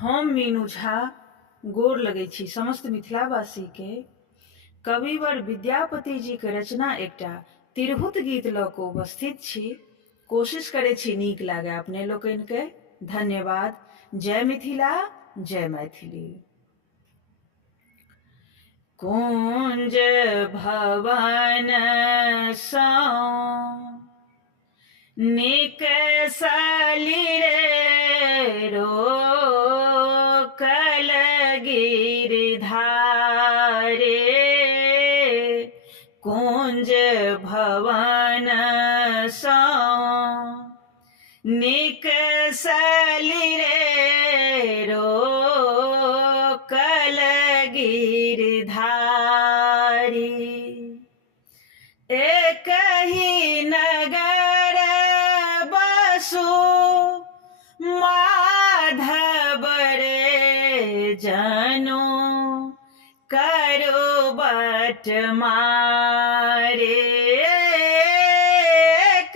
हम मीनू झा गोर लगै छी समस्त मिथिलावासी के। कविवर विद्यापति जी के रचना एकटा तिरहुत गीत लऽ कऽ उपस्थित छी। कोशिश करै छी नीक लागे अपने लोकनि के। धन्यवाद। जय मिथिला, जय मैथिली। कुंज भवन सँ निकसली रे रोकल गिरधारे। कुंज भवन सँ निकसली रे रोकल गिरधारी। एक ही नगर बसु माधव रे जनु करो बट मारे।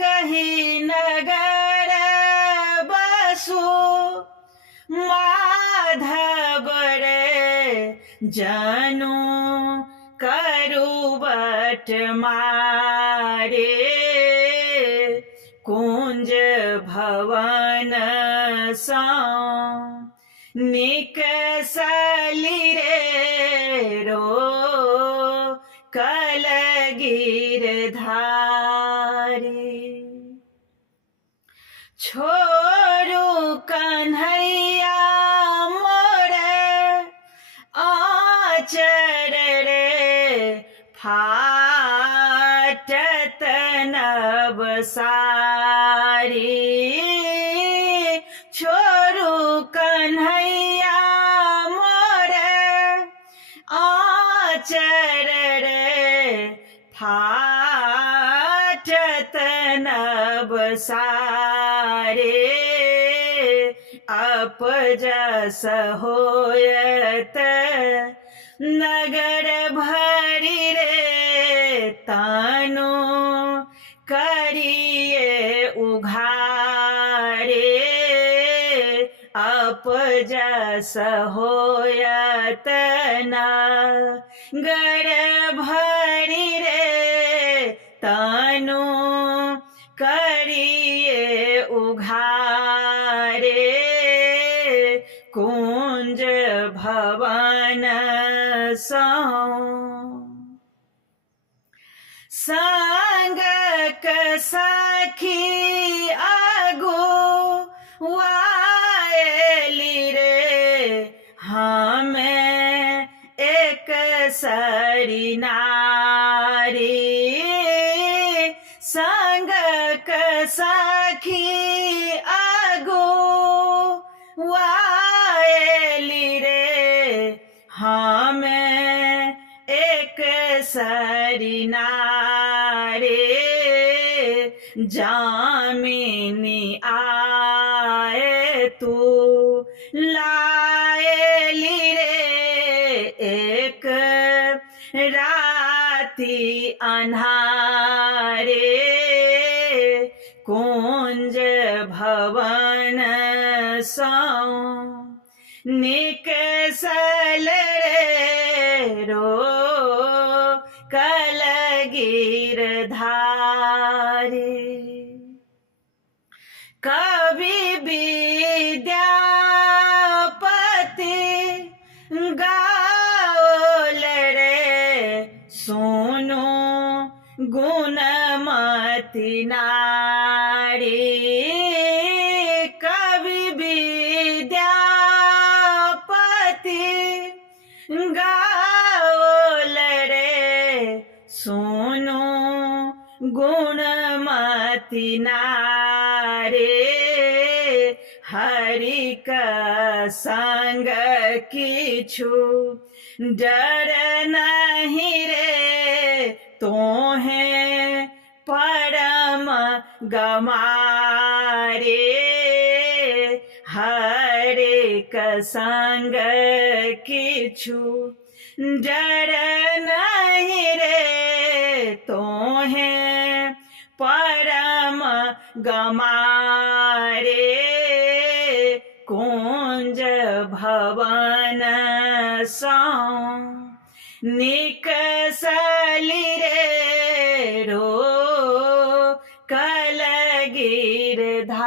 कही नगर बसु माधव रे जनु करू बट मारे। कुंज भवन सँ निकसली रे रोकल गिरधारी। छोड़ू कन्हैया मोरे आचर रे फाटत नव सारी। छोड़ू कन्हैया मोरे आचर रे फाटत नव सारे। अपजस होयत नगर भरी रे तनु करिए उघारे। अपजस होयत नगर भरी रे तनु करिए उघारे। कुंज भवन सँ संगक सखी अगुआएली रे हमें एक सरी नारी। संगक सखी अगुआएली रे हमें एक सरी नारी। जामिनी आए तू लाएली रे एक राती अन्हारे। कुंज भवन सँ निकसल रे रोकल गिरधारी। कवि विद्यापति गाओल रे सुनु गुणमती नारी। कवि विद्यापति गाओल रे सुनु गुणमती नारी। हरिक संग किछु डर नहीं रे तोहें परम गमारे। हरिक संग किछु डर नहीं रे तोहें परम गमारे। कौन कुंज भवन सौ निकसली रे रो कल गिरधारी।